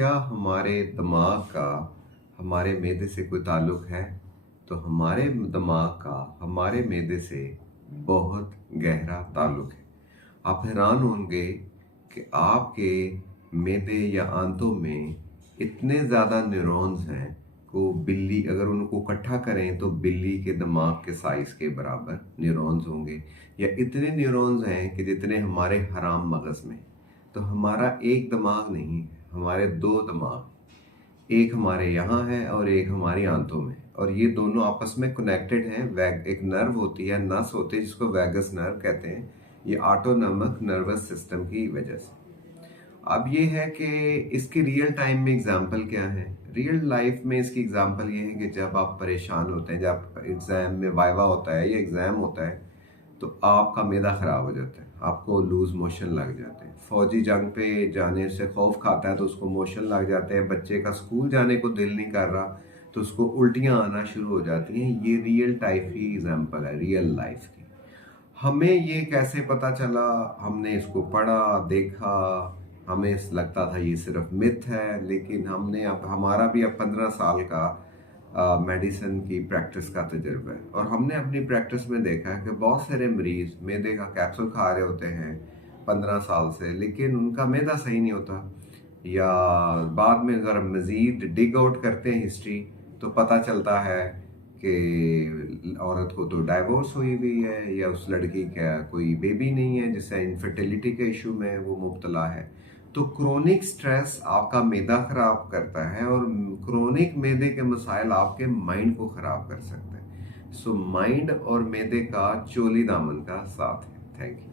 क्या हमारे दिमाग का हमारे मैदे से कोई ताल्लुक है? तो हमारे दिमाग का हमारे मैदे से बहुत गहरा ताल्लुक है। आप हैरान होंगे कि आपके मैदे या आंतों में इतने ज़्यादा न्यूरॉन्स हैं को बिल्ली अगर उनको इकट्ठा करें तो बिल्ली के दिमाग के साइज़ के बराबर न्यूरॉन्स होंगे, या इतने न्यूरॉन्स हैं कि जितने हमारे हराम मगज़ में। तो हमारा एक दिमाग नहीं, हमारे दो दिमाग, एक हमारे यहाँ है और एक हमारी आंतों में, और ये दोनों आपस में कनेक्टेड हैं। एक नर्व होती है, नस होती है जिसको वैगस नर्व कहते हैं, ये ऑटोनॉमिक नर्वस सिस्टम की वजह से। अब ये है कि इसकी रियल टाइम में एग्जांपल क्या है? रियल लाइफ में इसकी एग्जांपल ये है कि जब आप परेशान होते हैं, जब एग्ज़ाम में वाइवा होता है या एग्ज़ाम होता है, तो आपका मैदा ख़राब हो जाता है, आपको लूज़ मोशन लग जाते हैं। फ़ौजी जंग पे जाने से खौफ खाता है तो उसको मोशन लग जाते हैं। बच्चे का स्कूल जाने को दिल नहीं कर रहा तो उसको उल्टियाँ आना शुरू हो जाती हैं। ये रियल टाइप की एग्जांपल है, रियल लाइफ की। हमें ये कैसे पता चला? हमने इसको पढ़ा, देखा, हमें लगता था ये सिर्फ मिथ है, लेकिन हमने अब हमारा भी अब 15 साल का मेडिसिन की प्रैक्टिस का तजुर्बा है, और हमने अपनी प्रैक्टिस में देखा है कि बहुत सारे मरीज मैदे का कैप्सूल खा रहे होते हैं 15 साल से, लेकिन उनका मैदा सही नहीं होता। या बाद में अगर मज़ीद डिग आउट करते हैं हिस्ट्री तो पता चलता है कि औरत को तो डाइवोर्स हुई हुई है, या उस लड़की का कोई बेबी नहीं है, जिससे इनफर्टिलिटी के इशू में वो मुब्तला है। तो क्रोनिक स्ट्रेस आपका मैदा ख़राब करता है, और क्रोनिक मैदे के मसाइल आपके माइंड को ख़राब कर सकते हैं। सो माइंड और मैदे का चोली दामन का साथ है। Thank you.